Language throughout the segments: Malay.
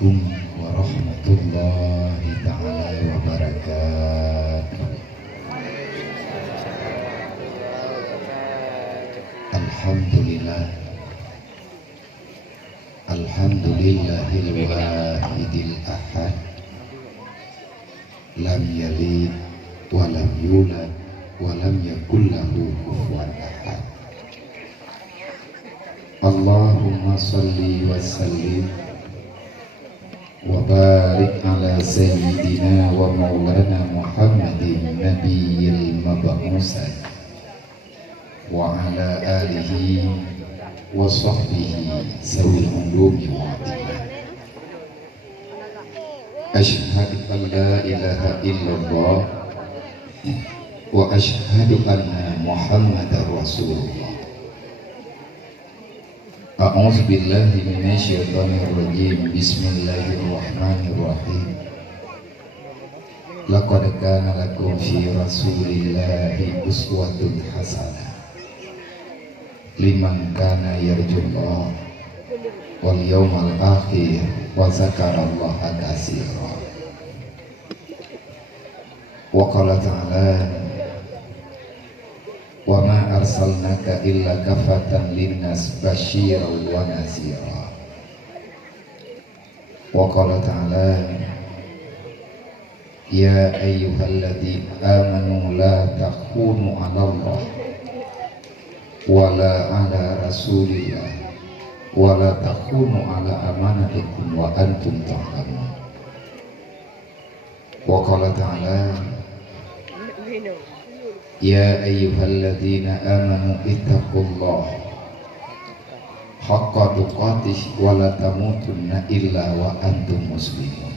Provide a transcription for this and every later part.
Assalamualaikum warahmatullahi ta'ala wabarakatuh. Alhamdulillah, alhamdulillahil wahidil ahad, lam yalid wa lam yulad wa lam yakul lahu kufuwan ahad. Allahumma salli wa sallim wa barik ala sayyidina wa maulana Muhammadin nabiyil mab'usad wa ala alihi wa sahbihi sawil ulumi wa atimah. Ashhadu an la ilaha illallah wa ashhadu anna Muhammadar Rasulullah. A'udzu billahi minasyaitonir rajim. Bismillahirrahmanirrahim. Laqad kana lakum fi Rasulillahi uswatun hasanah liman kana yarjullah wal yawmal akhir wa zakarallaha katsira. Wa qala ta'ala wa ma arsalnaka illa kafatan linnas basyiran wa nazira. Wa qala ta'ala ya ayyuhalladzina amanu la takhunu 'ala Allah wa la 'ala rasulillah wa la takhunu 'ala amanatikum wa antum ta'lamun. Wa qala ta'ala ya ayyuhalladzina amanu ittaqullaha haqqa tuqatih wa la tamutunna illa wa antum muslimun.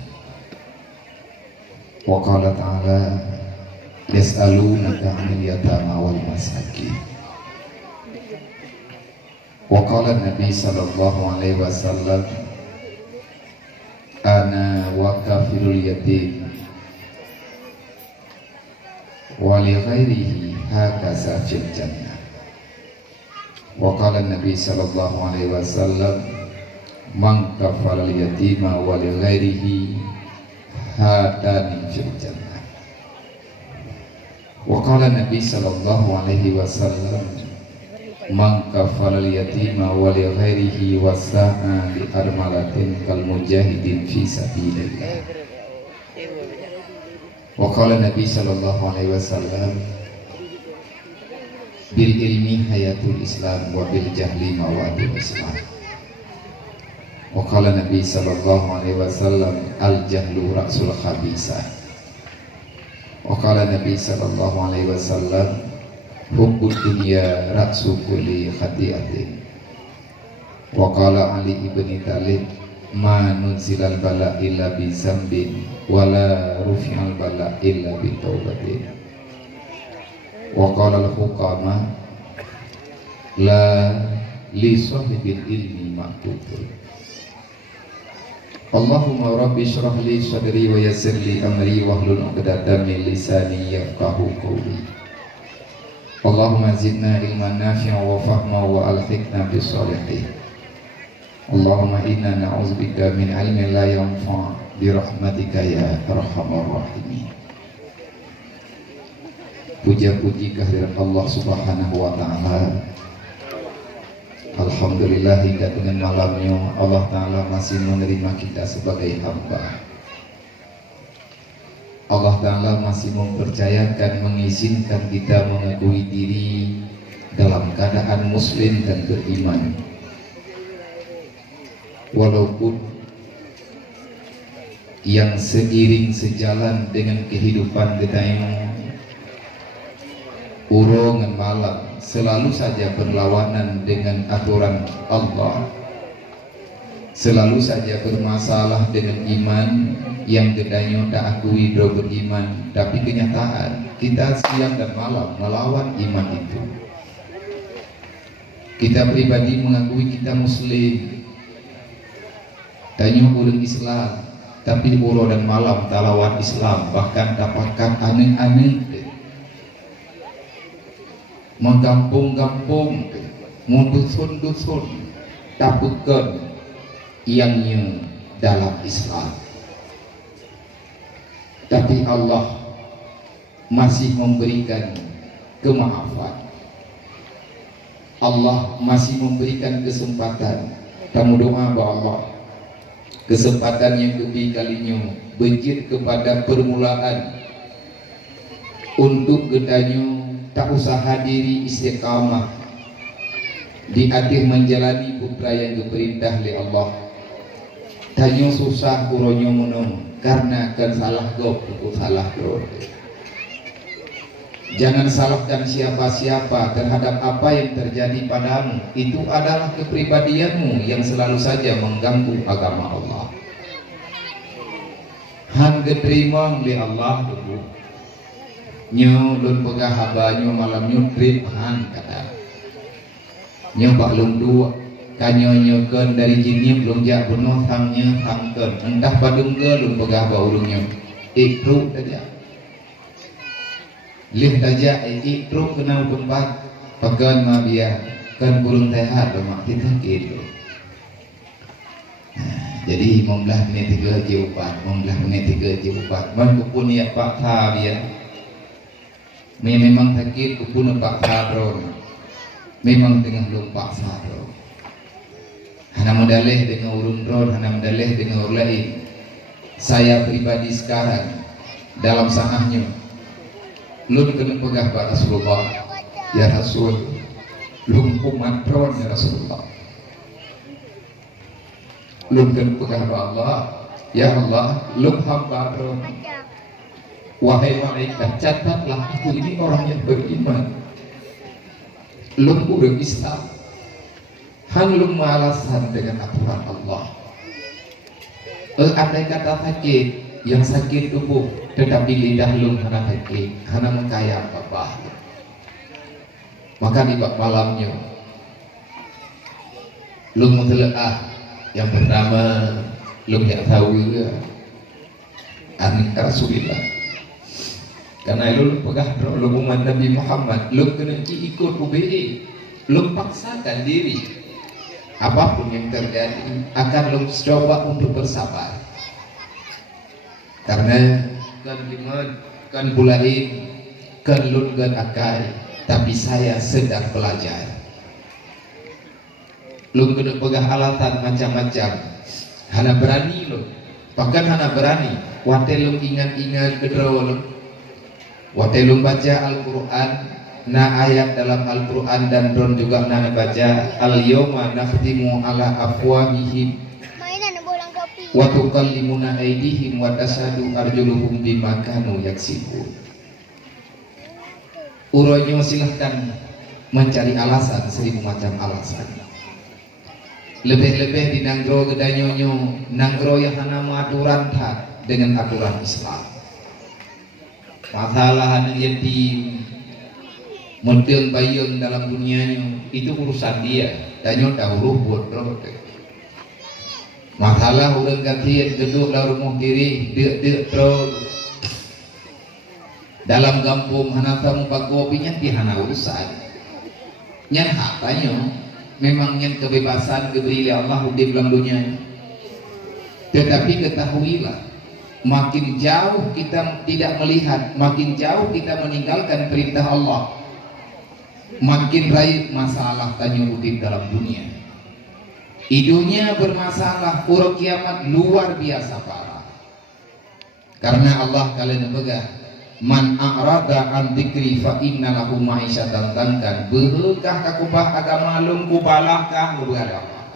Wa qala ta'ala yas'alunaka 'anil yatama wal masakin. Wa qala Nabi sallallahu alaihi wasallam ana wa kafirul yatim wa li ghairihi hakaza fil jannah. Wa qala Nabi sallallahu alaihi wasallam man kafara al yatima wa li ghairihi hadani fil jannah. Wa qala Nabi sallallahu alaihi wasallam man kafara al yatima wa li ghairihi wasa'a li armalatin kal mujahidin fi sabilillah. Wa qala Nabi sallallahu alaihi wasallam bil ilmi hayatul islam wa bil jahli mawadul islam. Wa qala Nabi sallallahu alaihi wasallam al jahlu ra'sul khabisah. Wa qala Nabi sallallahu alaihi wasallam hubbud dunya ra'su kulli khati'atin. Wa qala Ali ibn Talib ma nunzilal bala illa bi zambin wala rufi'al bala illa bi taubatin. Wa qala al-hukama la li sahibil ilmi maktubun. Allahumma rabbi shrah li sadri wa yassir li amri wahlul 'uqdatam min lisani yafqahu qawli. Allahumma zidna ilman nafi'an wa fahma wa alhiqna bis salihin. Allahumma inna na'udzubika min ilmin la yanfa' bi rahmatika ya arhamar rahimin. Puja-puji kehadirat Allah Subhanahu wa taala. Alhamdulillah hingga dengan malamnya Allah taala masih menerima kita sebagai hamba. Allah taala masih mempercayakan, mengizinkan kita mengakui diri dalam keadaan muslim dan beriman. Walaupun yang seiring sejalan dengan kehidupan kita yang urongan malam selalu saja berlawanan dengan aturan Allah, selalu saja bermasalah dengan iman yang gedanya tak akui do beriman, tapi kenyataan kita siang dan malam melawan iman itu. Kita pribadi mengakui kita muslim, tanya orang Islam, tapi uro dan malam talawan Islam, bahkan dapatkan aneh-aneh, menggampung-gampung, mundusun-dusun, takutkan iangnya dalam Islam. Tapi Allah masih memberikan kemaafan. Allah masih memberikan kesempatan. Kamu doa bahwa Allah kesempatan yang lebih kalinya bejit kepada permulaan untuk gedanyo tak usah hadiri istiqamah di akhir menjalani putra yang diperintah oleh Allah. Tanyo susah kuronyo menung karena kan salah go salah go. Jangan salahkan siapa-siapa terhadap apa yang terjadi padamu. Itu adalah kepribadianmu yang selalu saja mengganggu agama Allah. Han geterima oleh Allah dulu. Nyo lun pegah habanyo malam nyutrit han kata. Nyo pak lung dua kanyo nyoken dari jinim lung jak bunuh tangnya tangken. Entah padung ke lun pegah baurungnya. Ikru saja. Lih saja ikru kenal tempat pegan mabia kan burung tehat lemak kita gitu. Jadi membelah menit 3 jaupan, membelah menit 3 jaupan. Mengkupun ya Pak Thabian. Memang sakit kupun Pak Sadron. Memang tengah lompak Sadron. Hana medalih dengan urun ron, hana medalih dengan urun lain. Saya pribadi sekarang dalam sahahnya lun kena pegah pada Rasulullah. Ya Rasul, lun kumatron ya Rasulullah. Lun kena pegah pada Allah. Ya Allah, lun hamba ron. Wahai malaikat, catatlah aku ini orang yang beriman. Lun udah Islam. Han lun malasan dengan aturan Allah. Andai kata sakit, yang sakit tubuh tetapi lidah lum hana sakit, hana mengkaya apa-apa. Maka di bab malamnya lum mentelaah yang pertama lum yang tahu juga anik Rasulullah. Karena lum pegah lum umat Nabi Muhammad, lum kena ikut UBE, lum paksakan diri. Apapun yang terjadi akan lum coba untuk bersabar. Karena kan liman, kan bulain, kan lun kan akai, tapi saya sedang belajar. Lun kena pegang alatan macam-macam. Hana berani lun, bahkan hana berani. Wate lun ingat-ingat kedua lun. Wate lun baca Al-Quran, na ayat dalam Al-Quran dan don juga na baca al-yawma nakhtimu ala afwahihim wa tukallimuna aydihim wa tasadu arjuluhum bima kanu yaksibun. Uronyo silahkan mencari alasan, 1000 macam alasan. Lebih-lebih di nanggro gedanyonyo, nanggro yang hana aturan tak dengan aturan Islam. Masalah hana yatim, model bayang dalam dunianya itu urusan dia. Danyo tahu buat rote. Masalah orang gantian gedung dalam rumah diri dek terus dalam kampung hana tamu pakopinya di hana urusan nyan hatanya memang nyan kebebasan diberi oleh Allah di dalam dunia. Tetapi ketahuilah, makin jauh kita tidak melihat, makin jauh kita meninggalkan perintah Allah, makin raih masalah tanya udip dalam dunia. Hidupnya bermasalah, urut kiamat luar biasa parah. Karena Allah kalian pegang, man a'rada an dzikri fa inna lahu ma'isyatan dankan. Beukah kakubah agama lum kubalahkah ngubah Allah.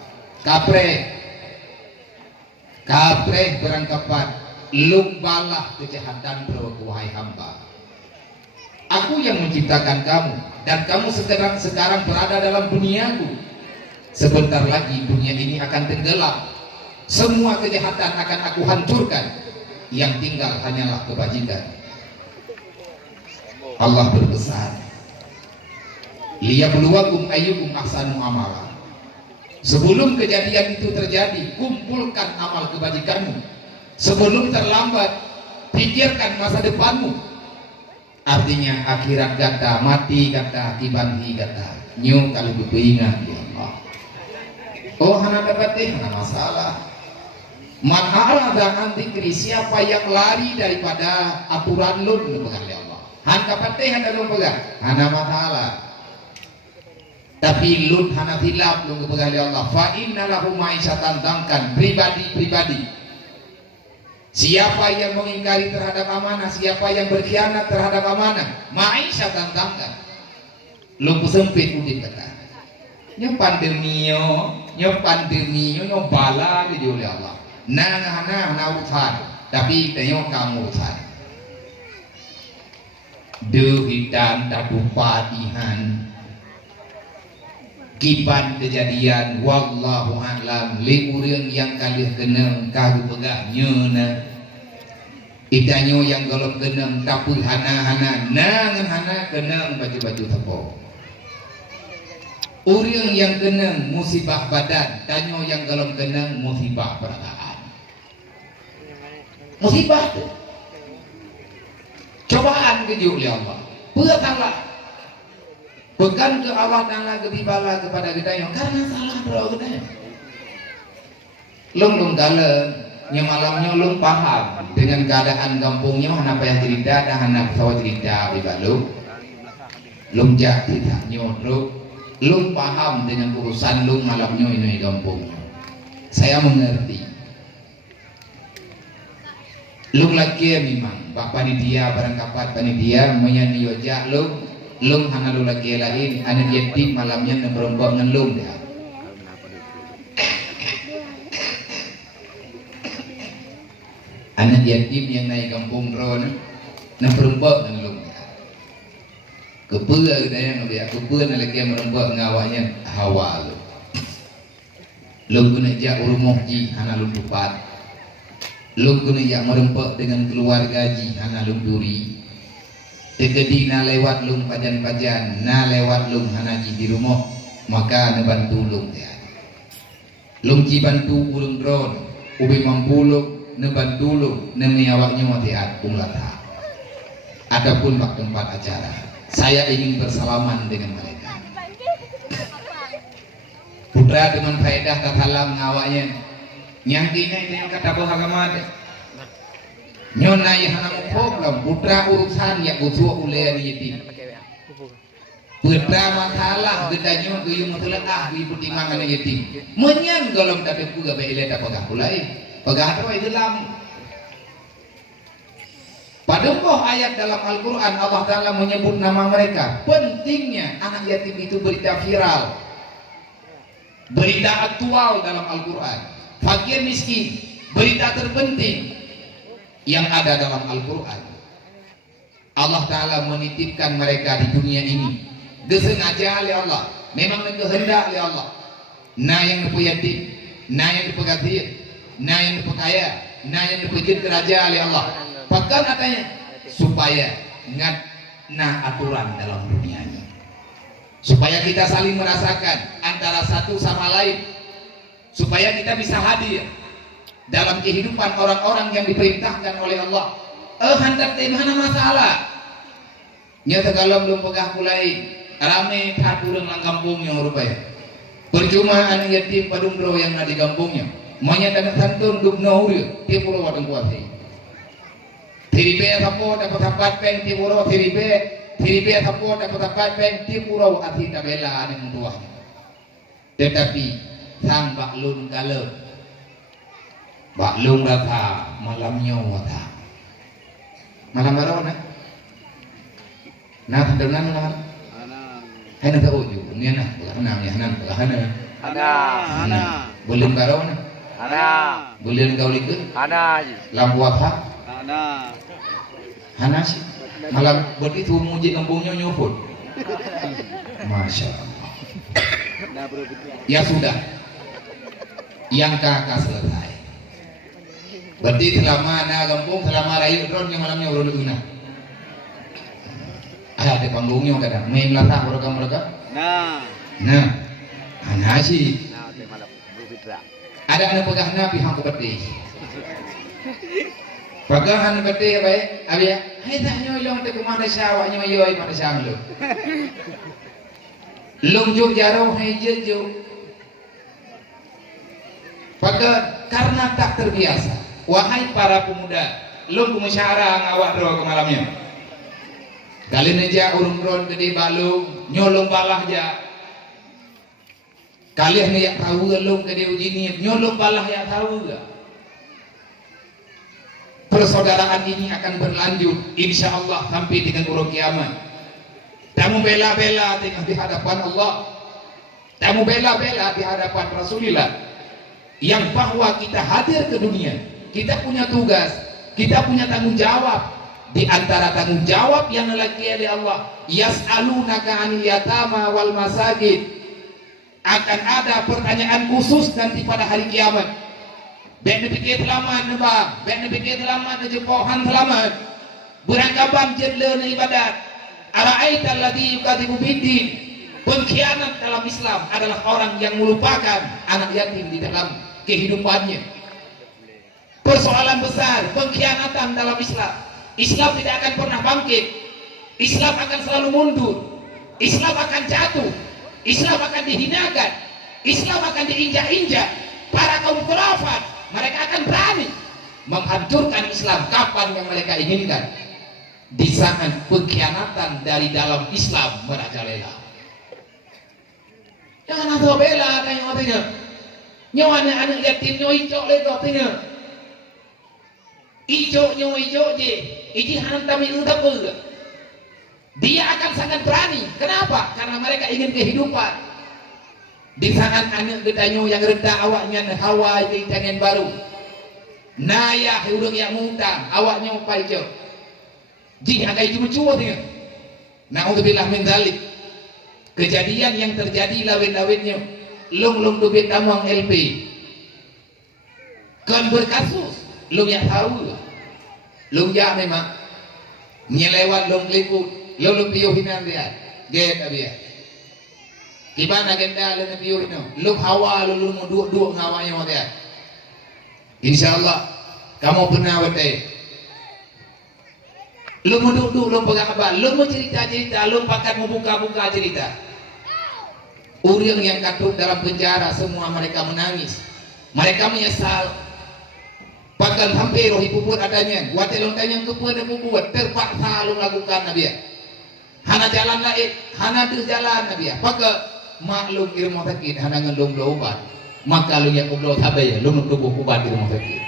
Kapreh berangkapan lum balah kejahatan wahai hamba. Aku yang menciptakan kamu dan kamu sekarang berada dalam duniaku. Sebentar lagi dunia ini akan tenggelam. Semua kejahatan akan aku hancurkan. Yang tinggal hanyalah kebajikan. Allah berpesan, liyabluwakum ayyukum ahsanu amala. Sebelum kejadian itu terjadi, kumpulkan amal kebajikanmu. Sebelum terlambat, pikirkan masa depanmu. Artinya akhirat kata, mati kata, tibanti kata. Nyu kali beringat ya Allah. Oh hana dapat hana masalah. Man a'rada an dzikri, siapa yang lari daripada aturan lun pegang oleh Allah. Han kapateh hana lun pegang, hana masalah. Tapi lun hana hilaf lun pegang oleh Allah. Fa inna lahu ma'isyatan dangkan, pribadi-pribadi. Siapa yang mengingkari terhadap amanah, siapa yang berkhianat terhadap amanah, ma'isyatan dangkan. Lun sempit udip kata. Nyo pandemio, nyo bala di oleh Allah. Hana urusan, tapi tengok kamu urusan. Dehitan tapupatihan, kiban kejadian, wallahu a'lam. Li urang yang kalih geneng kagu pegahnya na. Itanyo yang golong geneng tapi hana nangan hana geneng baju-baju tepok. Urang yang geneng musibah badan, tanyo yang golong geneng musibah perasaan. Musibah itu cobaan keju oleh Allah. Bertanglah bukan ke Allah Ta'ala ketibala kepada kita yang karena salah bro kita. Lung dalam malamnya lung paham dengan keadaan kampungnya apa yang cerita dan anak pesawat cerita di balu. Lung jak tidak nyodok. Lung paham dengan urusan lung malamnya ini kampungnya. Saya mengerti. Lung lagi memang bak panitia barang kapat panitia menyani yojak lung hana lu lagi lain anak yatim malamnya nemberombak ngan lung dia. Anak yatim yang naik kampung ron nemberombak ngan lung dia. Kepua kita yang dia kepua lagi merembak ngawanya hawa lu. Lung guna jak urmoh ji hana lung dupat. Lung guna yang merempak dengan keluarga ji hana lung duri. Tegedi na lewat lung pajan-pajan, na lewat lung hana ji di rumah, maka na bantu lung dia. Lung ji bantu ulung dron, ubi mampulung, na bantu lung, na miawaknya matiat punglatah. Adapun bak tempat acara, saya ingin bersalaman dengan mereka. Putra dengan faedah tatalam ngawaknya. Nyangkina itu yang kata bahagama nyonai hana problem putra urusan yang usuh uleh yatim. Putra masalah gedanya guyung masalah di pertimbangan yatim. Menyan golong tapi juga bele dapat pagapulai. Pagahro itu dalam Padukoh ayat dalam Al-Quran Allah Ta'ala menyebut nama mereka. Pentingnya anak yatim itu berita viral, berita aktual dalam Al-Quran. Fakir miskin, berita terpenting yang ada dalam Al-Quran. Allah Ta'ala menitipkan mereka di dunia ini disengaja oleh Allah, memang kehendak oleh Allah. Nah yang dipu yatim, nah yang dipu gatir, nah yang dipu kaya, nah yang dipikir kerajaan oleh Allah. Bahkan katanya supaya ngat nah aturan dalam dunia ini, supaya kita saling merasakan antara satu sama lain, supaya kita bisa hadir dalam kehidupan orang-orang yang diperintahkan oleh Allah. Hendak mana masalah nyata kalau belum pegah mulai rame katurang lang kampungnya rupanya percuma anak yatim padumro yang ada di kampungnya monyet dan santun dubno uri ti pulau wadang kuati tiribe sapo dapat dapat peng ti pulau tiribe sapo dapat dapat peng ti pulau ati tabela ane tua. Tetapi sang baklun kalau baklun rata malamnya wata malam baru nah tenang lah hai nak tahu juga ni nak belah ya nan belah ana boleh baru ana boleh kau lihat ana lampu apa ana sih malam begitu muji kampungnya nyopot masya Allah. Ya sudah, yang kakak selesai. Berarti selama na kampung, selama rayu drone yang malamnya urut guna. Ada panggungnya kadang, main latah mereka. Nah, anak sih. Ada anak pegang nabi hang berarti. Pegangan berarti apa ya? Abia, hai tak nyolong te kumana syawaknya mayoi pada syamlo. Lung juk jaro hai jejo. Karena tak terbiasa. Wahai para pemuda, lung kumasyara ngawak dro ke malamnya. Kali neja urung dron gede balung, nyolong balah ja. Kalian yang tahu lung gede uji niat, nyolong balah yang tahu gak? Persaudaraan ini akan berlanjut, insya Allah sampai dengan urung kiamat. Tamu bela-bela di hadapan Allah, tamu bela-bela di hadapan Rasulullah. Yang bahwa kita hadir ke dunia, kita punya tugas, kita punya tanggung jawab. Di antara tanggung jawab yang dilaki oleh Allah, yas'alunaka 'anil yatama wal masajid, akan ada pertanyaan khusus nanti pada hari kiamat. Ben dipikir selamat nebang, ben dipikir selamat jepohan selamat. Beranggapan jendela ibadat. Ara'aita alladzi yukadzibu biddin. Pengkhianat dalam Islam adalah orang yang melupakan anak yatim di dalam kehidupannya. Persoalan besar, pengkhianatan dalam Islam. Islam tidak akan pernah bangkit. Islam akan selalu mundur. Islam akan jatuh. Islam akan dihinakan. Islam akan diinjak-injak. Para kaum khurafat, mereka akan berani menghancurkan Islam kapan yang mereka inginkan. Di saat pengkhianatan dari dalam Islam merajalela. Jangan asal bela tanya artinya. Nyawane anak yatim nyo icok lego artinya. Icok nyo icok je. Iji hantam itu tak. Dia akan sangat berani. Kenapa? Karena mereka ingin kehidupan. Di saat anak gedanyo yang rendah awaknya hawa di tangan baru. Nayah urang yang mutang awaknya upai jo. Ji agai cuma-cuma dia. Naudzubillah min dzalik. Kejadian yang terjadi lawin-lawinnya lung duit tamuang LP. Kan berkasus. Lung yang tahu. Lung ya memang nyelewat lung liput. Lung piyuhinan dia. Get abia. Gimana agenda lung piyuhinan? Lung hawa lung mau dua ngawanya dia. Insyaallah kamu pernah betul. Lu mau duduk, lu pegang apa? Lu mau cerita-cerita, lu pakat mau buka-buka cerita. Orang yang kadung dalam penjara semua mereka menangis. Mereka menyesal. Bahkan hampir roh ibu pun adanya. Buat tanya ke pun buat terpaksa lu lakukan nabi. Hana jalan lain, hana tu jalan nabi. Maka maklum di rumah sakit, hana ngelum obat. Maka lu yang ngobrol sabai, lu nubuh obat di rumah sakit.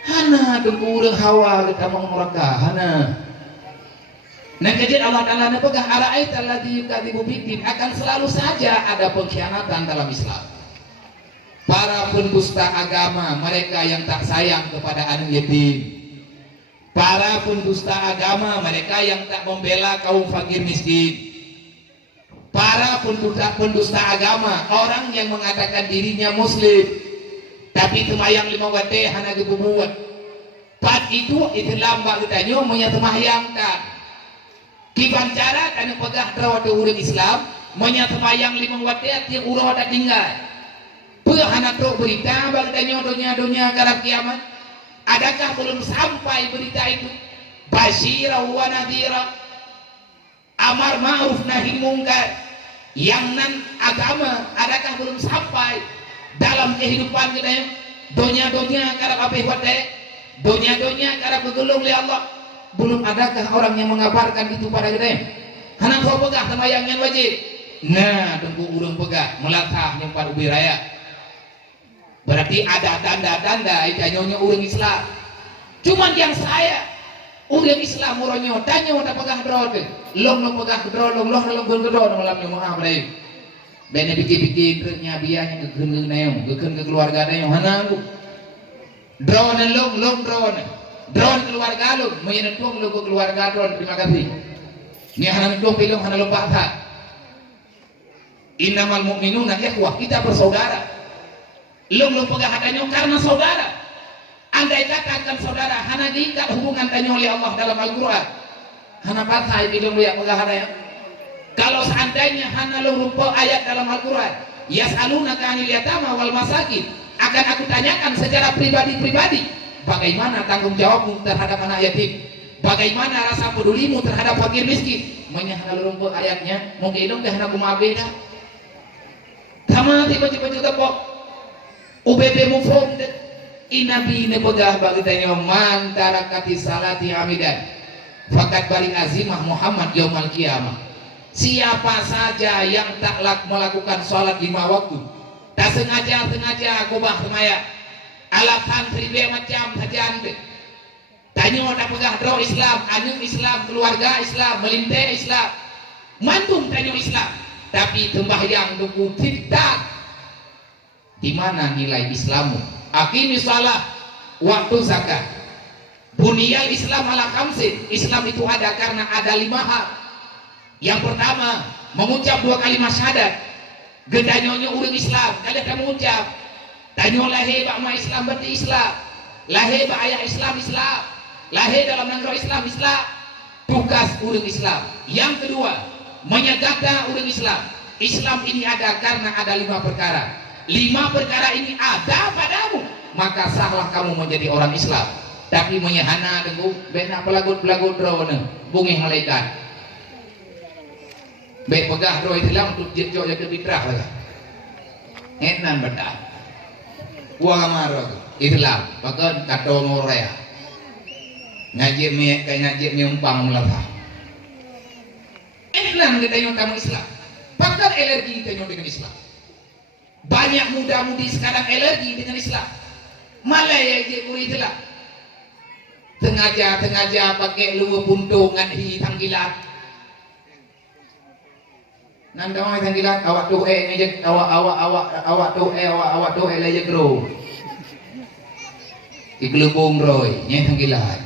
Hana tunggu urang hawa kita mau mereka hana. Nah kejadian Allah Ta'ala nepegah ara'ait alladzi yukadzibu biddin, akan selalu saja ada pengkhianatan dalam Islam. Para pendusta agama, mereka yang tak sayang kepada anak yatim. Para pendusta agama, mereka yang tak membela kaum fakir miskin. Para pendusta agama, orang yang mengatakan dirinya muslim tapi temayang 5 waktu hana gebubuat. Pat itu lambak ditanya menyatamayangkan. Kiban cara kan pegah rawat urang Islam menyatamayang 5 waktu yang urang ada tinggal. Hana tu berita bagi tanya dunia karena kiamat. Adakah belum sampai berita itu? Basyira wa nadhira. Amar ma'ruf nahi mungkar. Yang nan agama adakah belum sampai dalam kehidupan kita yang dunia karena apa wate, dunia karena bergulung oleh Allah. Belum adakah orang yang mengabarkan itu pada kita yang hana kau pegah sama yang wajib. Nah tunggu urang pegah melatah yang pada ubi raya. Berarti ada tanda-tanda itu nyonya urang Islam. Cuman yang saya urang Islam uronyo tanya udah pegah drone. Long pegah drone, long drone malam yang maaf deh. Bene bikin truknya biaya gekeun neong, gekeun ke keluarga neong hanang. Drone long drone. Drone keluarga lu, menyentuh lu ke keluarga drone. Terima kasih. Ni hanang dong pilih hanang lupa tak. Innamal mu'minuna ikhwah, kita bersaudara. Long pegah hadanyo karena saudara. Andai katakan saudara hana diikat hubungan tanyo oleh Allah dalam Al-Qur'an. Hana patai bilung lu yang pegah hadanyo. Kalau seandainya hana lupa ayat dalam Al-Quran, yas'alunaka 'anil yatama wal masakin, akan aku tanyakan secara pribadi-pribadi, bagaimana tanggung jawabmu terhadap anak yatim, bagaimana rasa pedulimu terhadap fakir miskin. Manya hana lupa ayatnya, mungkin dong dah hana kumabe dah. Sama tiba-tiba tepok. UBB mufhum inabi ne begah bagi tanya man tarakati salati amidan fakat balik azimah Muhammad yaumal qiyamah. Siapa saja yang tak melakukan sholat 5 waktu, tak sengaja kubah semaya alasan seribu macam saja ande tanyo tak pegah draw Islam, anu Islam, keluarga Islam, melintai Islam, mandung tanyo Islam, tapi tembahyang duku tidak. Di mana nilai Islammu? Aqimi shalah waktu zakat. Buniyal Islam ala khamsin. Islam itu ada karena ada 5 hal. Yang pertama, mengucap 2 kalimat syahadat. Gedanyonyo urang Islam, kalian kamu mengucap. Tanyo lahir bakma Islam berarti Islam. Lahir bak ayah Islam Islam. Lahir dalam negara Islam Islam. Tugas urang Islam. Yang kedua, menyegakkan urang Islam. Islam ini ada karena ada 5 perkara. 5 perkara ini ada padamu, maka sahlah kamu menjadi orang Islam. Tapi menyehana dengan benak pelagut-pelagut drone bungi malaikat baik pegah drone itu lah untuk jejok yang kebitrah lah enan bedah uang amarok itulah bahkan kata morea ngajib mi kayak ngajib mi umpang melatah enan kita yang tamu Islam bahkan alergi kita dengan Islam. Banyak muda-mudi sekarang alergi dengan Islam. Malah ya kuri itulah. Tengaja pakai luwe puntungan hi tanggilan. Nanda mai tanggilan awak tu ngejek awak tu le jegro. Iglubung roy nya tanggilan.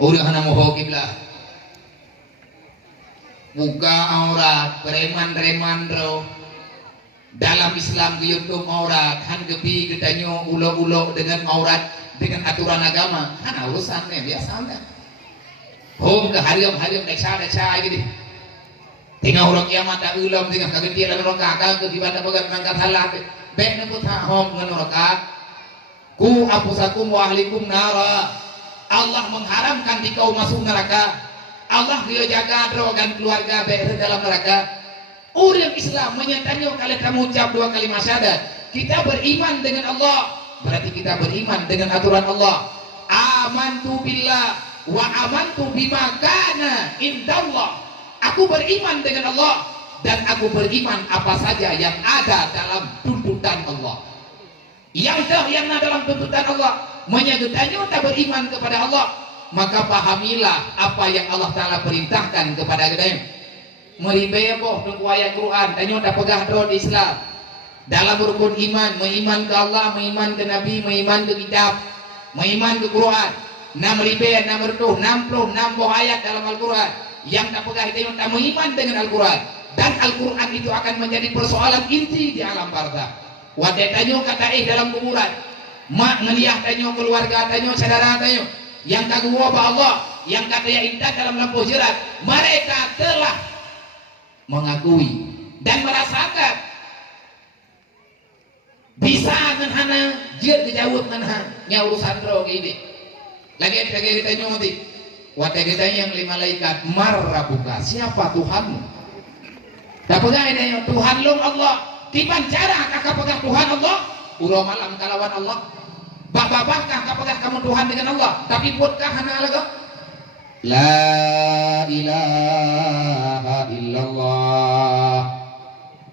Urang hana moho kiblat. Buka aurat preman ro dalam Islam di YouTube aurat han gebi gedanyo ulo dengan aurat dengan aturan agama kan urusannya biasa hom ke hariam deksa gitu tinggal orang kiamat tak ulam tinggal kagetian orang kakak ke dibanda bagat ngangkat halat bek ne putha hom ngan orang ku apusakum wa ahlikum nara. Allah mengharamkan dikau masuk neraka. Allah dia jaga drogan keluarga beres dalam neraka. Orang Islam menyatakan kalau kamu ucap 2 kalimat syahadat, kita beriman dengan Allah, berarti kita beriman dengan aturan Allah. Amantu billah wa amantu bima kana indallah. Aku beriman dengan Allah dan aku beriman apa saja yang ada dalam tuntutan Allah. Yang ada dalam tuntutan Allah, menyatakan tak beriman kepada Allah, maka pahamilah apa yang Allah Ta'ala perintahkan kepada kita. Meribaya boh dengan ayat Quran tanyo tak pegah drone Islam dalam rukun iman, mengiman ke Allah, mengiman ke Nabi, mengiman ke kitab, mengiman ke Quran. 66 boh ayat dalam Al-Quran yang tak pegah itu tak mengiman dengan Al-Quran, dan Al-Quran itu akan menjadi persoalan inti di alam barzakh. Wadah tanyo kata dalam kuburan, mak ngeliah tanyo keluarga tanyo saudara tanyo yang kagum wabah Allah, yang katanya indah dalam lampu jerat, mereka telah mengakui dan merasakan bisa menghana jir kejauh menghana urusan roh ini lagi kita nyuti wadah kita yang 5 malaikat marrabuka, siapa Tuhanmu? Tak pegang ini Tuhan lu Allah tiban cara kakak pegang Tuhan Allah urau malam kalawan Allah bapak-bapak apakah kamu Tuhan dengan Allah, tapi buatkah hana alaga la ilaha illallah.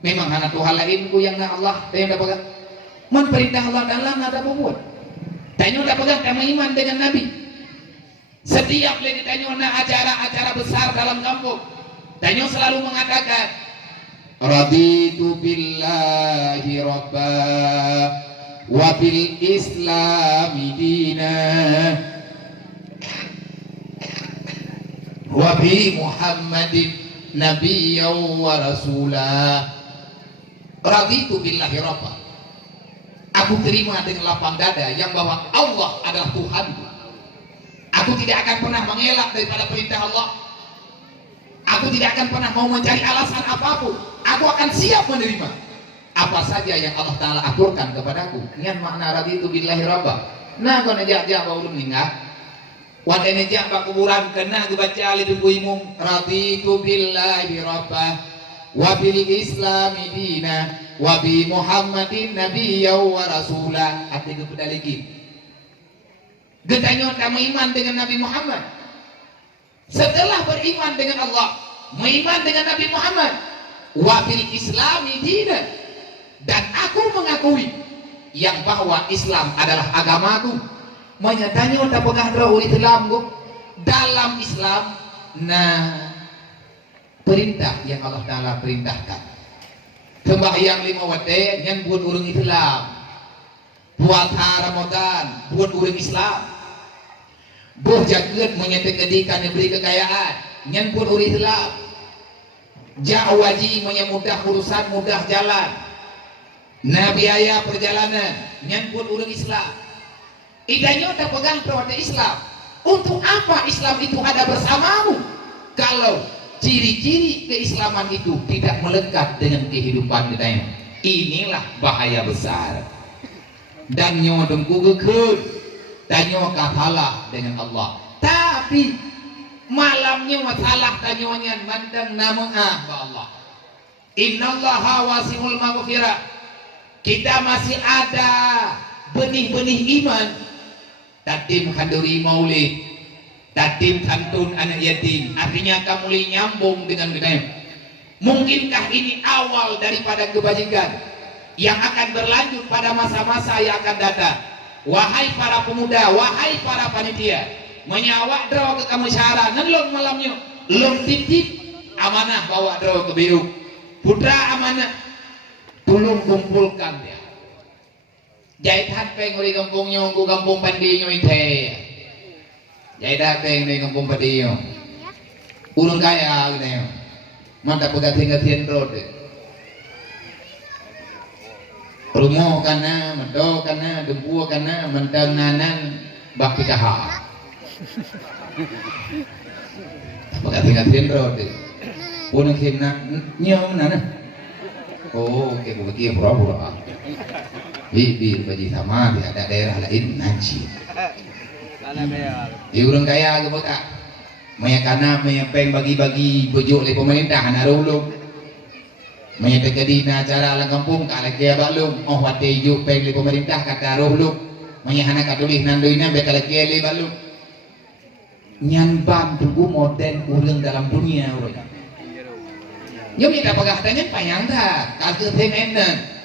Memang hana Tuhan lain ku yang na Allah yang dah pegang man perintah Allah dalam ada buat tanyo dah pegang kami iman dengan Nabi. Setiap lagi tanyo na acara besar dalam kampung tanyo selalu mengatakan raditu billahi rabbah wa bil islami dina wa bi Muhammadin nabiyyan wa rasulah. Raditu billahi rabbah, aku terima dengan lapang dada yang bahwa Allah adalah Tuhanku. Aku tidak akan pernah mengelak daripada perintah Allah. Aku tidak akan pernah mau mencari alasan apapun. Aku akan siap menerima apa saja yang Allah Ta'ala aturkan kepadaku. Nian makna raditu billahi rabbah. Nah kau nejak-jak baru meninggal wadah nejak bak kuburan kena kebaca alidu buimum raditu billahi rabbah wa bil islami dina wa bi Muhammadin nabiyya wa rasulah. Artinya pedaliki getanya tak beriman dengan Nabi Muhammad. Setelah beriman dengan Allah, beriman dengan Nabi Muhammad, wa bil islami dinan, dan aku mengakui yang bahwa Islam adalah agamaku. Menyatanya tak pegang roh Islam dalam Islam. Nah, perintah yang Allah Ta'ala perintahkan sembahyang 5 waktu yang buat orang Islam, puasa Ramadan buat orang Islam, buh jagat menyatakan diberi kekayaan yang buat orang Islam, ja'waji menyemudah urusan mudah jalan, nah biaya perjalanan yang buat orang Islam. Idanya tak pegang perwata Islam. Untuk apa Islam itu ada bersamamu kalau ciri-ciri keislaman itu tidak melekat dengan kehidupan kita? Inilah bahaya besar. Dan nyo dengku gekut, dan nyo kalah dengan Allah. Tapi malamnya masalah tanyonya mandang nama Allah. Innallaha wasi'ul maghfirah. Kita masih ada benih-benih iman. Tatim khanduri maulid, tatim santun anak yatim. Artinya kamu mulai nyambung dengan kita. Mungkinkah ini awal daripada kebajikan yang akan berlanjut pada masa-masa yang akan datang? Wahai para pemuda, wahai para panitia, menyawak draw ke kamusyawarah ngelong malamnya, lom titip amanah bawa draw ke biru. Putra amanah, tolong kumpulkan dia. Jahit hatpeng uri kampung nyongku kampung Pandiyo ite. Jahit hatpeng di kampung Pandiyo. Urang kaya gitu ya. Mantap pegatin-gatin road. Rumo kana, mendo kana, dempu kana, mentang nanan bak pitaha. Pegatin-gatin road. Urang kimna nyom nana. Oh, kayak begitu pura-pura. Bibir bagi sama di ada daerah lain nanti. Di urang kaya ke bota, maya kana maya peng bagi-bagi bujuk oleh pemerintah anak ulung. Maya tegedina acara lang kampung ka lagi balung, oh wate juk peng oleh pemerintah kata ulung. Maya hana katulih nandoina be lagi oleh balung. Nyan ban tugu modern urang dalam dunia urang. Yo minta pegahtannya payang dah, kagak temenan.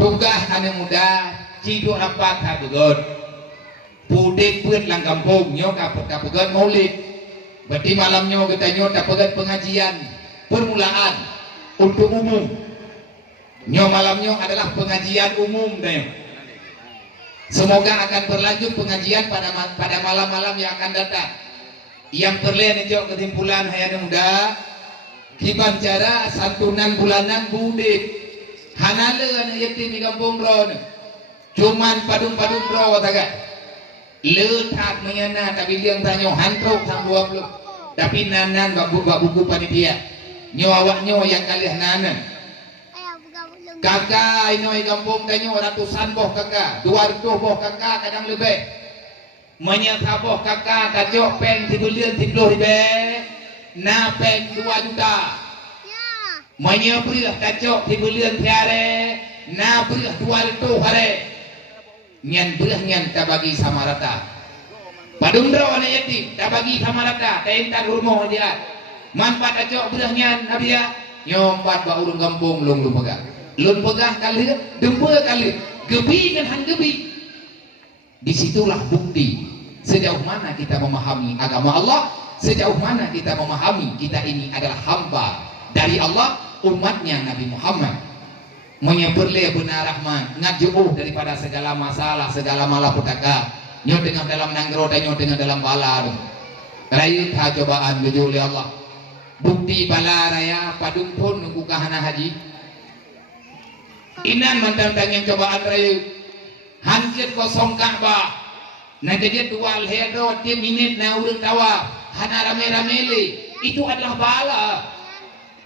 Tugas anak muda ciduk rapat habugot pudik pun lang kampung nyo kapugat maulid berarti malamnya kita nyo dapat pengajian permulaan untuk umum nyo malamnya adalah pengajian umum deh. Semoga akan berlanjut pengajian pada malam-malam yang akan datang. Yang terlihat itu kesimpulan hai anak muda kiban cara santunan bulanan budik hanale anak yatim di kampung bro, cuman padung-padung bro taga, letak menyana tapi liang tanyo hantrok sang 20, tapi nanan buku panitia, nyawak nyo yang kalian nanan, kakak ino di kampung tanyo ratusan boh kakak, 200 boh kakak kadang lebih, menyata boh kakak kacok peng 3 bulan 30 ribu, na peng 2 juta. Manya beriah kacok di bulan tiare, na beriah 200 hari. Nyan beriah nyan tak bagi sama rata. Padung draw anak yatim tak bagi sama rata. Tentar rumah dia. Manfaat kacok beriah nyan nabiya. Nyompat ba urung kampung lung pegah. Lung pegah kali, dempa kali. Gebi dan han gebi. Disitulah bukti sejauh mana kita memahami agama Allah, sejauh mana kita memahami kita ini adalah hamba dari Allah, umatnya Nabi Muhammad. Menyebutlah benar rahman ngajuh daripada segala masalah, segala malapetaka. Nyo tengah dalam nanggro dan nyo tengah dalam bala. Rayu ta cobaan tujuh oleh Allah. Bukti bala raya padung pun nunggu kahana haji. Inan mentang yang cobaan rayu. Hancur kosong Ka'bah. Nah jadi dual hedro tiap minit na urang tawa. Hana rame-rame itu adalah bala.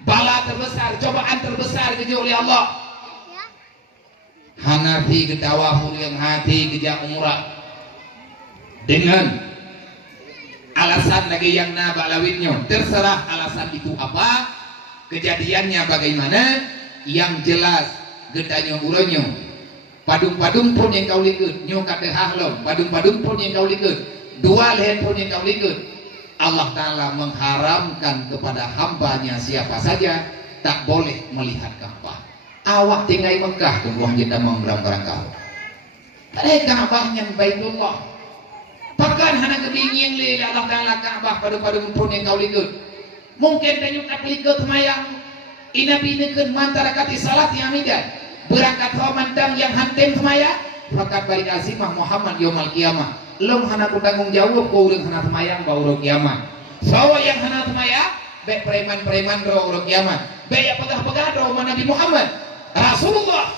Bala terbesar, cobaan terbesar keji oleh Allah. Hanafi ketawa yang hati keja umrah dengan alasan lagi yang nabalawitnya. Terserah alasan itu apa, kejadiannya bagaimana, yang jelas gedanyo uronyo padung-padung pun yang kau likut nyo kata hahlom padung-padung pun yang kau likut dua lehen pun yang kau likut. Allah Ta'ala mengharamkan kepada hambanya siapa saja tak boleh melihat Ka'bah. Awak tinggal Mekah tunggu kita menggerang-gerang kau Ka'bahnya Baitullah bahkan hana kebingin le Allah Ta'ala Ka'bah padung-padung pun yang kau likut mungkin tanyuk tak likut semayang inabinekeun mantara kati salat yang amidan berangkat mantang yang hantem semaya fakat balik azimah Muhammad yaumul kiamah lom hana ku tanggung jawab ko urang hana semayang ba urang kiamat sawa yang hana semaya be preman-preman ro urang kiamat be ya pegah-pegah ro Nabi Muhammad Rasulullah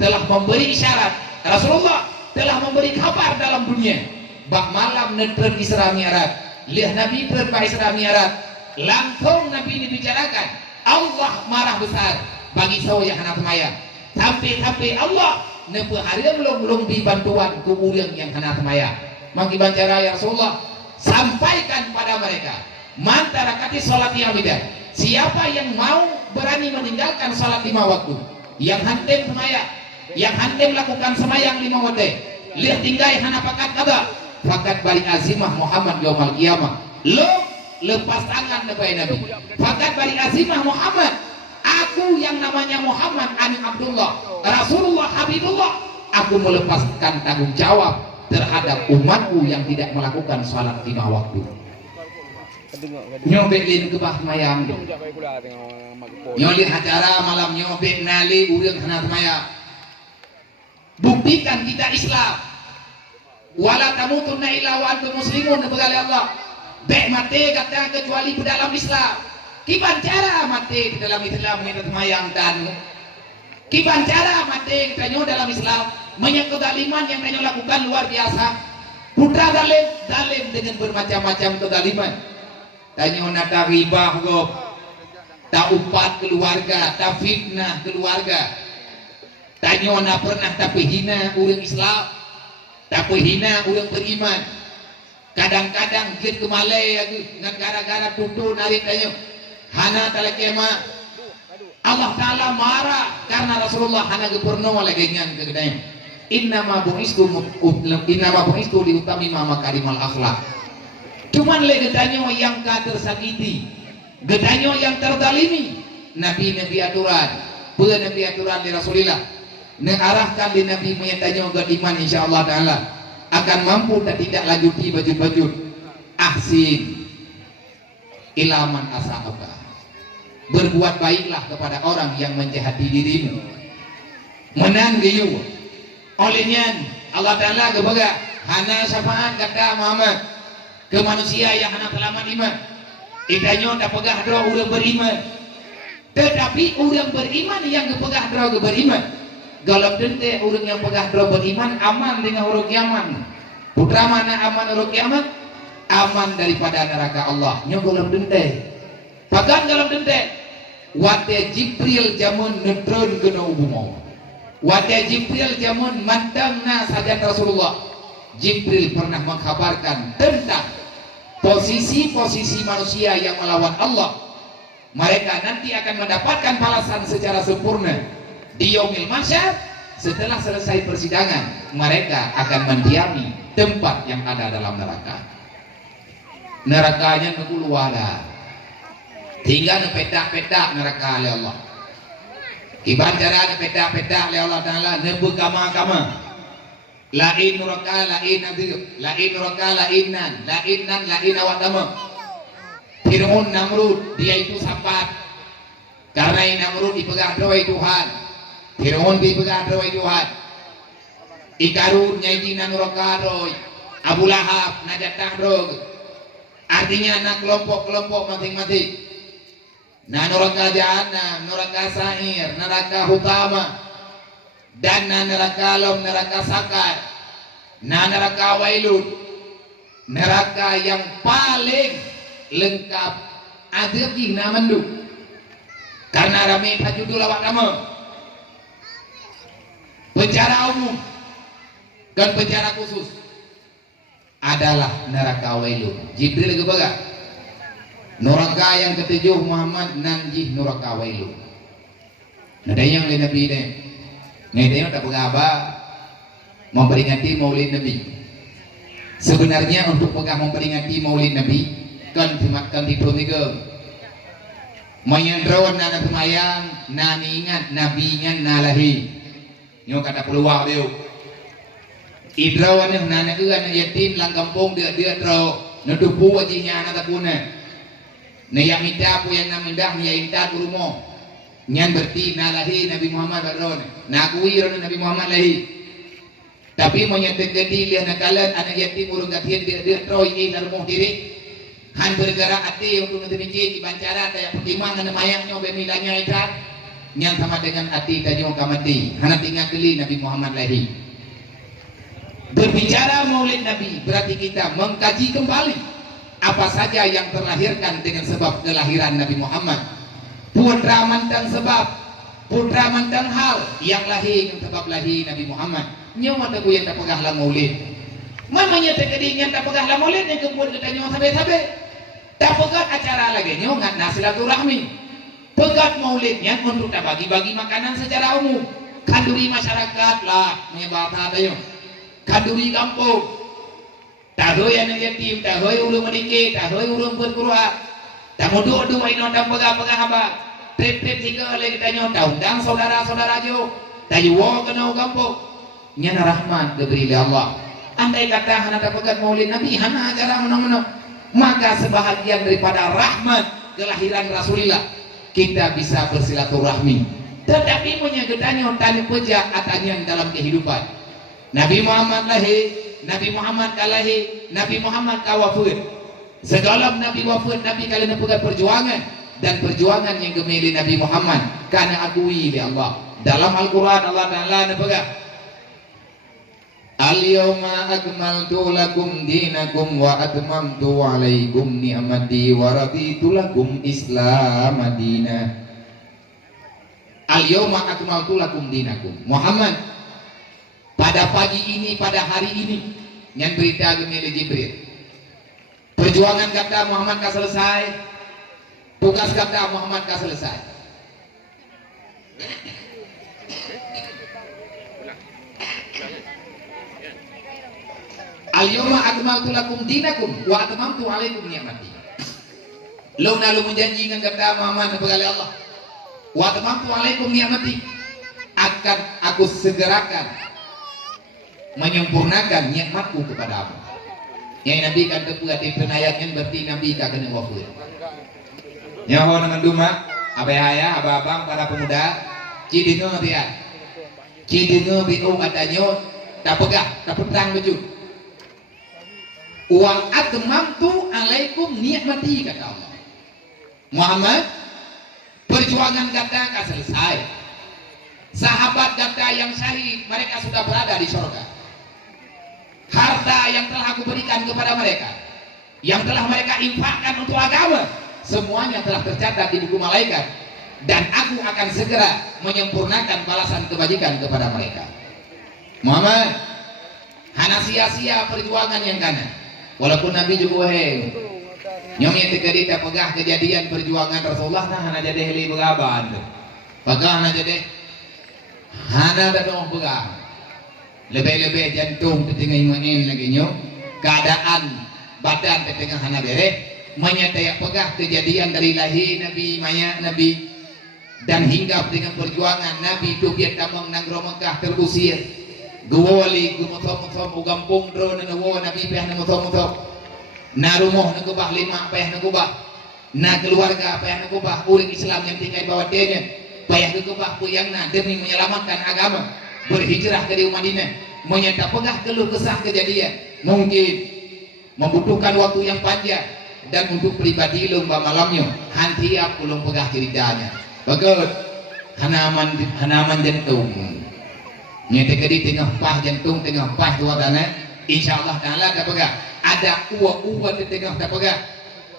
telah memberi isyarat Rasulullah telah memberi kabar dalam dunia bak malam netreun Isra Mi'raj lihat Nabi treun ba Isra Mi'raj langsung Nabi ini bicarakan Allah marah besar bagi sawa yang hana semaya sampai Allah nepe harian long dibantuan ku urang yang hana semaya maki bancara ya Rasulullah sampaikan pada mereka mantara kati salat yang beda siapa yang mau berani meninggalkan salat 5 waktu yang hantem semaya yang hantem lakukan semayang 5 waktu lihat tinggai hana pakat kada fakat balik azimah Muhammad yaumul kiamah lo lepas tangan kepada Nabi fakat balik azimah Muhammad aku yang namanya Muhammad ani Abdullah Rasulullah Habibullah aku melepaskan tanggung jawab terhadap umatku yang tidak melakukan salat 5 waktu nyobek lin kebah mayang nyolih acara malam nyobek nali urang hana semaya buktikan kita Islam wala tamutunna illa wa antum muslimun kepada Allah bek mati kata kecuali di dalam Islam kiban cara mati di dalam Islam mengenai semayang dan kiban cara mati kita dalam Islam menyangkut kedaliman yang kita lakukan luar biasa putra dalim dengan bermacam-macam kedaliman tanya nada ribah gob tak upat keluarga tak fitnah keluarga tanya na pernah tapi hina orang Islam tapi hina orang beriman kadang-kadang git kemalai lagi dengan gara-gara tutu narik tanya hana talakema Allah Ta'ala marah karena Rasulullah hana gepurno lagi ngan kegedanya innama bu'istu liutamima makarimal akhlak cuman le gedanyo yang tersakiti gedanyo yang terdalimi nabi aturan pula nabi aturan di Rasulullah mengarahkan di nabi menyatanyo gadiman insyaallah Ta'ala akan mampu dan tidak lanjuti baju-baju ahsin ilaman asa'aba berbuat baiklah kepada orang yang menjahati dirimu menang giyu olehnya Allah Ta'ala kebaga hana syafaat kata Muhammad ke manusia yang hana selamat iman idanyo tak pegah draw urang beriman tetapi urang beriman yang kepegah draw beriman galam dente urang yang pegah draw beriman aman dengan urang kiamat putra mana aman urang kiamat aman daripada neraka Allah nya galam dente bahkan galam dente wate Jibril jamun netron kena ubumau wate Jibril jamun mantangna sajat Rasulullah Jibril pernah mengkabarkan tentang posisi-posisi manusia yang melawan Allah mereka nanti akan mendapatkan balasan secara sempurna di yaumil mahsyar setelah selesai persidangan mereka akan mendiami tempat yang ada dalam neraka nerakanya nukuluwala tinggal nepetak-petak neraka oleh Allah kiban cara nepetak-petak oleh Allah Ta'ala nebukama-kama lain neraka lain nadir lain neraka lainan lain awadama Fir'aun Namrud dia itu sampat karena Namrud dipegang doai Tuhan Fir'aun dipegang doai Tuhan Ikarun nyaidina neraka doai Abu Lahab najatah drog artinya anak kelompok-kelompok masing-masing nah neraka jahanam, neraka sa'ir, neraka hutama dan neraka lom, neraka sakar neraka wailun neraka yang paling lengkap ada di namandu karena rame tajudul awak nama penjara umum dan penjara khusus adalah neraka wailun Jibril kebaga neraka yang ketujuh Muhammad nanjih neraka wailun Ada yang oleh Nabi ni, ngedeng tak pegaba memperingati Maulid Nabi. Sebenarnya untuk pegang memperingati Maulid Nabi kan dimakan di tiga. Menyandron nana pemayang, nani ingat Nabi ingat nalahi. Nyo kata peluang dia. Idrawan nana anak yatim lang kampung dia draw. Nudupu wajinya anak takuna. Na yang minta apa yang namindah ni yang minta kurumo. Nyan berti nalahi Nabi Muhammad badron. Nakui ron Nabi Muhammad lahi. Tapi menyatakan dia nakalan anak yatim urung gatian dia draw ini dalam diri. Han bergerak hati untuk menjadi dibancara daya pertimbangan mayangnya bemilanya ikat yang sama dengan hati tajung kamati. Hana tinggal keli Nabi Muhammad lahir. Berbicara Maulid Nabi berarti kita mengkaji kembali apa saja yang terlahirkan dengan sebab kelahiran Nabi Muhammad. Putra mantan sebab, putra mantan hal yang lahir dengan sebab lahir Nabi Muhammad. Nyawa tahu yang tak pegahlah Maulid. Mamanya terkadang tak pegahlah Maulid yang kemudian kita nyawa sabe-sabe. Tak pegat acara lagi ngat silaturahmi. Pegat maulidnya untuk tak bagi-bagi makanan secara umum. Kanduri masyarakat lah menyebar ada yo. Kanduri kampung. Tahoy anak yatim, tahoy ulun medikit, tahoy ulun berkuruat. Tak mudu-mudu ino tak pegat-pegat apa. Trip-trip tiga lagi kita nyotau. Dan saudara-saudara jo. Tayo kena kampung. Nyana rahmat diberi Allah. Andai kata hana tak pegat maulid Nabi, hana acara menang-menang. Maka sebahagian daripada rahmat kelahiran Rasulullah kita bisa bersilaturahmi. Tetapi punya gedanya tani peja atanya dalam kehidupan. Nabi Muhammad lahir, Nabi Muhammad kalahi, Nabi Muhammad kawafud. Segala Nabi wafud, Nabi kalian pegang perjuangan dan perjuangan yang gemili Nabi Muhammad karena akui oleh Allah. Dalam Al-Quran Allah Ta'ala pegang Al-yawma akmaltu lakum dinakum wa atmamtu alaikum ni'mati wa raditu lakum Islam madina. Al-yawma akmaltu lakum dinakum. Muhammad, pada pagi ini, pada hari ini yang berita gemili Jibril. Perjuangan kata Muhammad ka selesai. Tugas kata Muhammad ka selesai. Al-yawma akmaltu lakum dinakum wa atmamtu alaikum ni'mati. Lalu menjanjikan kata Muhammad kepada Allah, wa atmamtu alaikum ni'mati, akan aku segerakan menyempurnakan nikmatku kepadamu. Yang Nabi kan kepuat di penayatnya berarti Nabi tak kena wafud. Nyawa dengan duma, abah abang para pemuda, cidengar dia, cidengar biung adanya, tak pegah, tak pedang baju. Wa atmamtu alaikum ni'mati kata Allah. Muhammad, perjuangan kata akan selesai. Sahabat kata yang syahid mereka sudah berada di surga. Harta yang telah aku berikan kepada mereka, yang telah mereka infakkan untuk agama, semuanya telah tercatat di buku malaikat, dan aku akan segera menyempurnakan balasan kebajikan kepada mereka. Muhammad, hana sia-sia perjuangan yang kanan. Walaupun Nabi juga nyongnya terjadi tak pegah kejadian perjuangan Rasulullah nah hana jadi heli begaban. Pegah hana jadi hana ada dong pegah. Lebih-lebih jantung ketinggalan main lagi nyo. Keadaan badan ketinggalan hana bere. Menyatakan pegah kejadian dari lahir Nabi maya Nabi dan hingga dengan perjuangan Nabi itu biar tamang nanggro Mekah terusir. Gawali gumotom-motom ugampung drone na wo Nabi peh na motom-motom. Na rumoh na kubah lima peh na kubah. Na keluarga peh na kubah uring Islam yang tinggal bawah denya. Payah ke kubah puyang na demi menyelamatkan agama. Berhijrah dari Madinah. Menyata pegah keluh kesah kejadian. Mungkin membutuhkan waktu yang panjang dan untuk pribadi lomba malamnya. Hantiap ulung pegah ceritanya. Bagus. Hanaman jantung. Nyata di tengah pah jantung, tengah pah dua dana, insya Allah Taala tak pegah. Ada uwa di tengah tak pegah.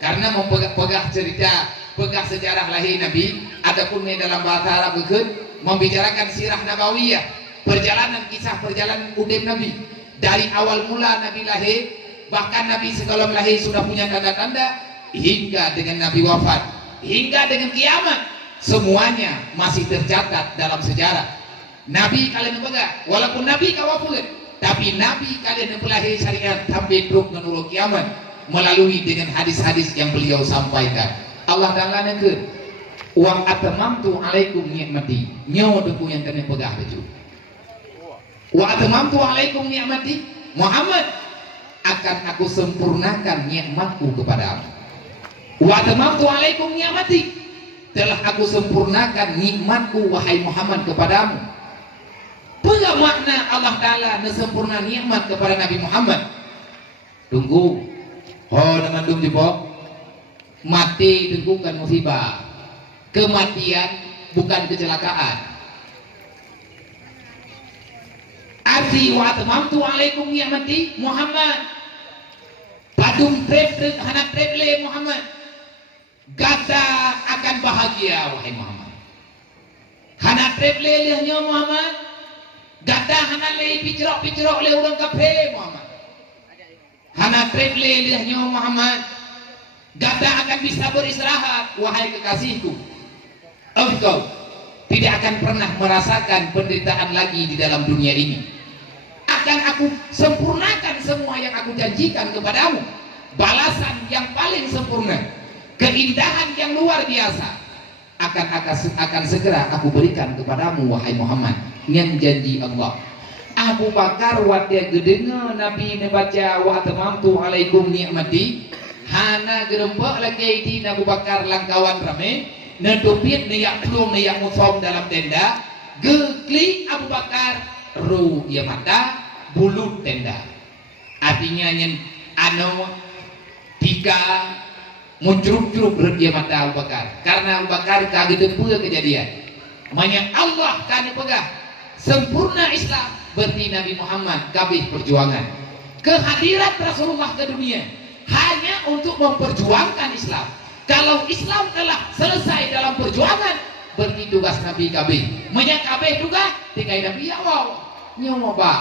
Karena mempegah cerita, pegah sejarah lahir Nabi. Adapun dalam bahasa Arab membicarakan sirah nabawiyah, perjalanan kisah perjalanan udip Nabi dari awal mula Nabi lahir, bahkan Nabi sebelum lahir sudah punya tanda-tanda hingga dengan Nabi wafat, hingga dengan kiamat. semuanya masih tercatat dalam sejarah. Nabi kalian pegang, walaupun Nabi kawaful, tapi Nabi kalian pelahir syariat sampai truk menurut kiamat melalui dengan hadis-hadis yang beliau sampaikan. Allah Ta'ala negeri wa atamamtu alaikum ni'mati, nyawa deku yang kalian pegang baju. Wa atamamtu alaikum ni'mati, Muhammad, akan aku sempurnakan nikmatku kepadamu. Wa atamamtu alaikum ni'mati, telah aku sempurnakan nikmatku wahai Muhammad kepadamu. Apa makna Allah Ta'ala sempurna nikmat kepada Nabi Muhammad? Tunggu, nama dum jebok, mati tunggu kan musibah, kematian bukan kecelakaan. Arti wa atamamtu alaikum ni'mati Muhammad, padung trep hanak treble Muhammad, gata akan bahagia wahai Muhammad. Hanak treble lehnya Muhammad, gata hana le picrok le orang kafe Muhammad. Hana treble lehnya Muhammad, gata akan bisa beristirahat wahai kekasihku. Engkau tidak akan pernah merasakan penderitaan lagi di dalam dunia ini. Akan aku sempurnakan semua yang aku janjikan kepadamu, balasan yang paling sempurna, keindahan yang luar biasa akan segera aku berikan kepadamu wahai Muhammad. Ngan janji Allah. Abu Bakar wadia gedenga Nabi nebaca wa atamamtu alaikum ni'mati, hana gerempek lagi di Abu Bakar langkawan rame nedopit neyak plung neyak musom dalam tenda, gekli Abu Bakar ru ya mata bulut tenda. Artinya nyen ano tiga muncruk-curuk berat dia mata Abu Bakar, karena Abu Bakar kaget depu kejadian. Makanya Allah kan pegah sempurna Islam, berarti Nabi Muhammad kabeh perjuangan. Kehadiran Rasulullah ke dunia hanya untuk memperjuangkan Islam. Kalau Islam telah selesai dalam perjuangan, berarti tugas Nabi kabeh. Makanya kabeh juga tikai Nabi ya wow nyawa ba.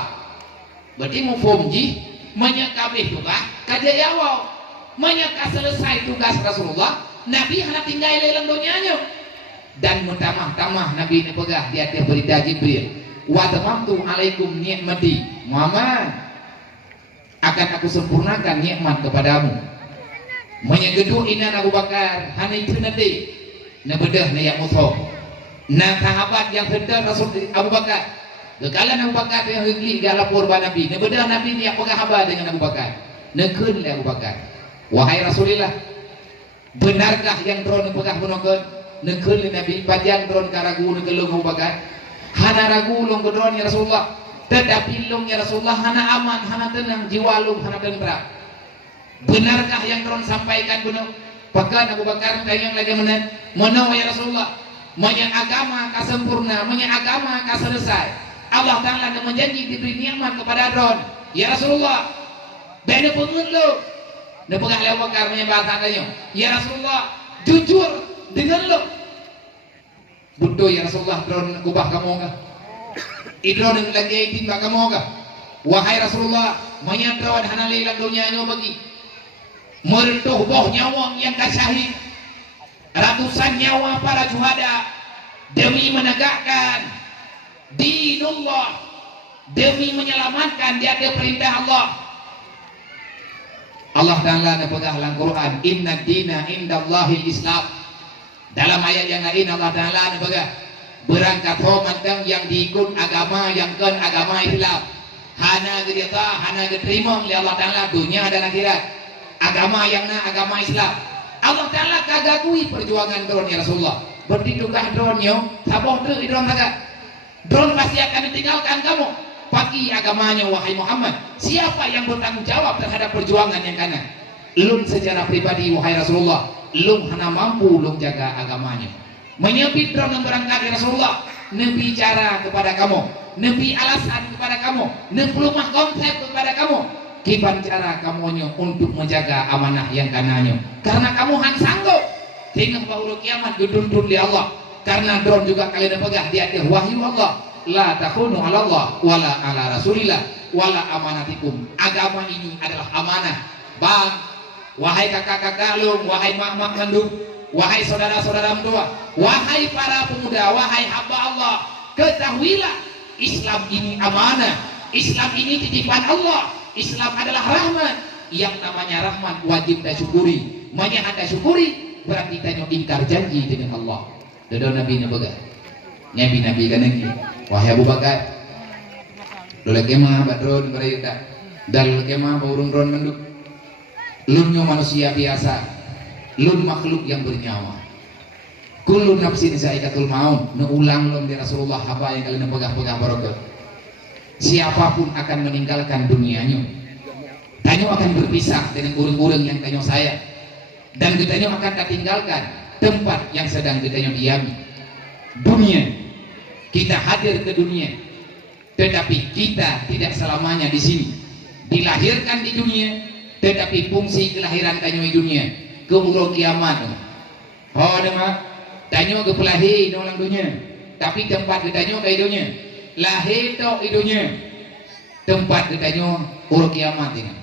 Berarti mau fomji makanya kabeh juga kaja ya wow. Makanya selesai tugas Rasulullah, Nabi hanya tinggal lelang dunianya. Dan mentamah-tamah Nabi ini pegah di atas berita Jibril. Wa tamamtu alaikum ni'mati Muhammad, akan aku sempurnakan nikmat kepadamu. Menyegedu inan Abu Bakar hana itu nanti nabedah na yang musuh na sahabat yang sedar Rasul Abu Bakar kekalan Abu Bakar yang hegli dia lapor ba Nabi nabedah Nabi dia pegah haba dengan Abu Bakar nekeun le Abu Bakar, wahai Rasulillah, benarkah yang drone pegah punokeun nekeun le Nabi pajan drone karagu nekelung Abu Bakar. Hana ragu long kedron ya Rasulullah, tetapi long ya Rasulullah hana aman, hana tenang, jiwa long hana tenang. Benarkah yang drone sampaikan kuno? Bahkan Abu Bakar yang lagi mana ya Rasulullah, manya agama ka sempurna, manya agama ka selesai. Allah Ta'ala yang menjanji diberi nikmat kepada drone. Ya Rasulullah, benda pengen lo. Dia pegah Abu Bakar menyembah tandanya. Ya Rasulullah, jujur dengan lo. Buddho ya Rasulullah, drone kubah kamu enggak? Idron yang lagi itin enggak kamu enggak? Wahai Rasulullah, manya drone hana lelang dunia nyo bagi. Mertuh boh nyawa yang kasyahid, ratusan nyawa para juhada demi menegakkan dinullah, demi menyelamatkan di atas perintah Allah. Allah Ta'ala nepegah dalam Quran, inna dina indallahi Islam. Dalam ayat yang lain Allah Ta'ala nepegah berangkat homantang yang diikut agama yang kan agama Islam. Hana gedeta, hana diterima oleh Allah Ta'ala dunia dan akhirat. Agama yang agama Islam. Allah Ta'ala kagakui perjuangan drone ya Rasulullah. Berarti juga drone yo, saboh tu drone agak. Drone pasti akan ditinggalkan kamu. Pagi agamanya wahai Muhammad. Siapa yang bertanggung jawab terhadap perjuangan yang kanan? Lum secara pribadi wahai Rasulullah, lum hana mampu lum jaga agamanya. Menyebut drone yang berangkat ya Rasulullah, nebi cara kepada kamu, nebi alasan kepada kamu, nepelumah konsep kepada kamu. Kiban cara kamu untuk menjaga amanah yang kanannya, karena kamu han sanggup tinggal bauru kiamat gedun di Allah, karena drone juga kalian pegang di atas wahyu Allah, la takhunu ala Allah wala ala rasulillah wala amanatikum. Agama ini adalah amanah bang, wahai kakak-kakak lu, wahai mak-mak kandung, wahai saudara-saudara tua, wahai para pemuda, wahai hamba Allah, ketahuilah Islam ini amanah, Islam ini titipan Allah, Islam adalah rahmat. Yang namanya rahmat wajib kita syukuri. Manya anda syukuri berarti kita ingkar janji dengan Allah. Dado Nabi nabaga. Nabi kan lagi. Wahai Abu Bakar, dole kemah badron berita. Dal kemah baurung ron menduk. Lunyo manusia biasa, lun makhluk yang bernyawa. Kullu nafsin za'iqatul maut. Neulang lom di Rasulullah apa yang kalian pegah-pegah barokah. Siapapun akan meninggalkan dunianya. Tanyo akan berpisah dengan urang-urang yang tanyo saya. Dan kita akan tinggalkan tempat yang sedang kita diami. Dunia. Kita hadir ke dunia. Tetapi kita tidak selamanya di sini. Dilahirkan di dunia, tetapi fungsi kelahiran tanyo di dunia ke urang kiamat. Oh, nama tanyo ke pelahi orang dunia, tapi tempat kita tanyo ke dunia. Lahir to di dunia. Tempat kita tanyo urang kiamat ini.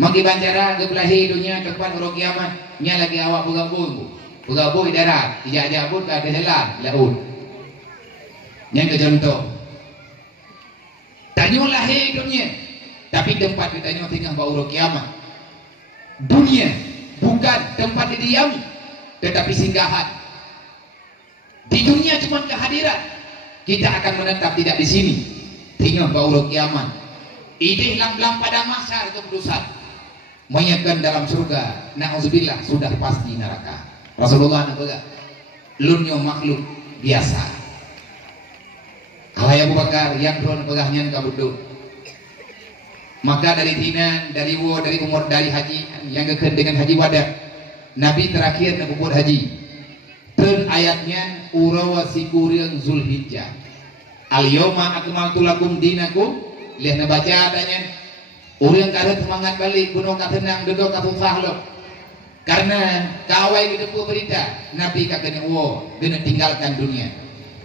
Magi bancara ke pelahi dunia tempat urang kiamat, nya lagi awak pegabung darat, ija pun ka dehelan laut. Yang ke contoh. Tanyo lahir dunia, tapi tempat kita tanyo tinggal ba urang kiamat. Dunia bukan tempat didiami, tetapi singgahan. Di dunia cuma kehadiran. Kita akan menetap tidak di sini. Tinggal ba urang kiamat. Idih lam pada mahsyar keputusan. Menyakan dalam surga, na'udzubillah sudah pasti neraka. Rasulullah nabaga lunyo makhluk biasa. Wahai Abu Bakar yang ron pegahnya kabudu. Maka dari tinan, dari umur, dari haji yang keken dengan haji wada, Nabi terakhir nakubur haji. Ten ayatnya urawa sikuriang Zulhijjah. Al-yawma akmaltu lakum dinakum. Lihat nabaca adanya. Orang kada semangat balik, bunuh katenang, duduk kapufah lo. Karena kawai gitu pun berita, Nabi katanya, wow, kena tinggalkan dunia.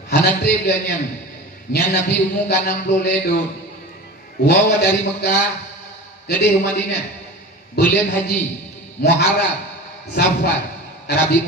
Hanantri beliau nyan Nabi umumkan 60 ledon. Wow dari Mekah ke Madinah, beliau haji, Muharram, Safar, Rabi